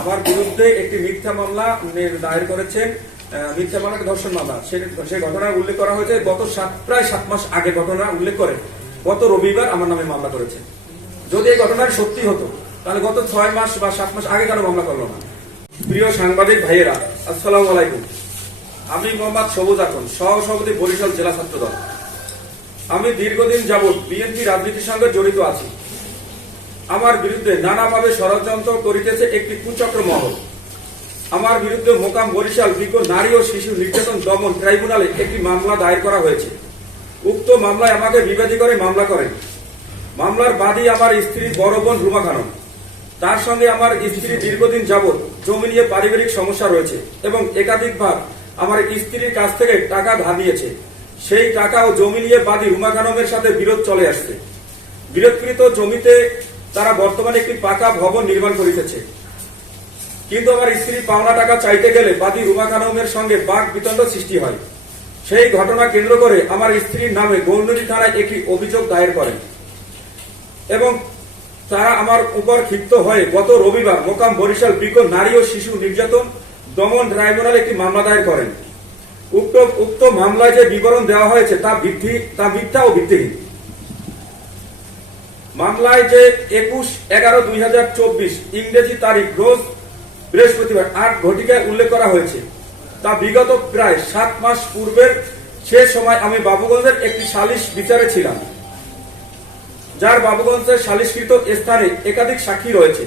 আমার বিরুদ্ধে একটি মিথ্যা মামলা দায়ের করেছেন মিথ্যা মামলা ধর্ষণ মামলা। সেই ঘটনার উল্লেখ করা হয়েছে, গত সাত, প্রায় সাত মাস আগে ঘটনা উল্লেখ করে, গত রবিবার আমার নামে মামলা করেছে। যদি এই ঘটনার সত্যি হতো, তাহলে গত ছয় মাস বা সাত মাস আগে কেন মামলা করল না। প্রিয় সাংবাদিক ভাইয়েরা, আসসালাম আলাইকুম। আমি মোহাম্মদ সবুজ আকন সহ সভাপতি বরিশাল জেলা ছাত্র দল আমি দীর্ঘদিন যাবৎ বিএনপি রাজনীতির সঙ্গে জড়িত আছি। আমার বিরুদ্ধে নানাভাবে ষড়যন্ত্র করিতেছে একটি কুচক্র মহল। আমার বিরুদ্ধে মোকাম বরিশাল বিজ্ঞ নারী ও শিশু নির্যাতন দমন ট্রাইব্যুনালে একটি মামলা দায়ের করা হয়েছে। উক্ত মামলায় আমাকে বিবাদী করে মামলা করেন। মামলার বাদী আমার স্ত্রীর বড় বোন রুমা খানম। তার সঙ্গে আমার স্ত্রী দীর্ঘদিন যাবৎ জমি নিয়ে পারিবারিক সমস্যা রয়েছে এবং একাধিকবার আমার স্ত্রীর কাছ থেকে টাকা ধার নিয়েছে। সেই টাকা ও জমি নিয়ে বাদী রুমা খানমের সাথে বিরোধ চলে আসছে। বিরোধকৃত জমিতে তারা বর্তমানে একটি পাকা ভবন নির্মাণ করিতেছে। কিন্তু আমার স্ত্রী পাওনা টাকা চাইতে গেলে বাদী রুমা খানমের সঙ্গে বাঘ বিতণ্ড সৃষ্টি হয়। সেই ঘটনা কেন্দ্র করে আমার স্ত্রীর নামে গৌরনদী থানায় একটি অভিযোগ দায়ের করেন। এবং তারা আমার উপর ক্ষিপ্ত হয়ে গত রবিবার মোকাম বরিশাল বিজ্ঞ নারী ও শিশু নির্যাতন দমন ট্রাইব্যুনাল একটি মামলা দায়ের করেন। উক্ত উক্ত মামলায় যে বিবরণ দেওয়া হয়েছে তা ভিত্তি, তা মিথ্যা ও ভিত্তিহীন। মামলায় যে একুশ এগারো দুই হাজার চব্বিশ ইংরেজি তারিখ রোজ বৃহস্পতিবার আট ঘটিকায় উল্লেখ করা হয়েছে, তা বিগত প্রায় সাত মাস পূর্বের সে সময় আমি বাবুগঞ্জের একটি সালিশ বিচারে ছিলাম। যার বাবুগঞ্জের সালিশকৃত স্থানে একাধিক সাক্ষী রয়েছে।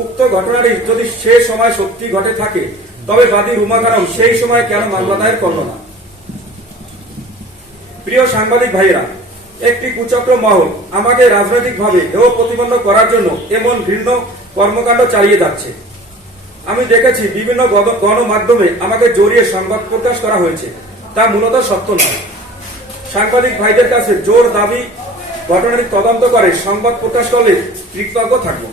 উক্ত ঘটনাটি যদি সে সময় সত্যি ঘটে থাকে, তবে বাদী রুমা খানম সেই সময় কেন মামলা দায়ের করল না? প্রিয় সাংবাদিক ভাইয়েরা একটি কুচক্র মহল। আমাকে রাজনৈতিকভাবে এও প্রতিবন্ধ করার জন্য এমন ঘৃণ্য কর্মকাণ্ড চালিয়ে যাচ্ছে। আমি দেখেছি বিভিন্ন গণমাধ্যমে আমাকে জড়িয়ে সংবাদ প্রকাশ করা হয়েছে। তা মূলত সত্য নয়। সাংবাদিক ভাইদের কাছে জোর দাবি, ঘটনাটি তদন্ত করে সংবাদ প্রকাশ করলে কৃতজ্ঞ থাকব।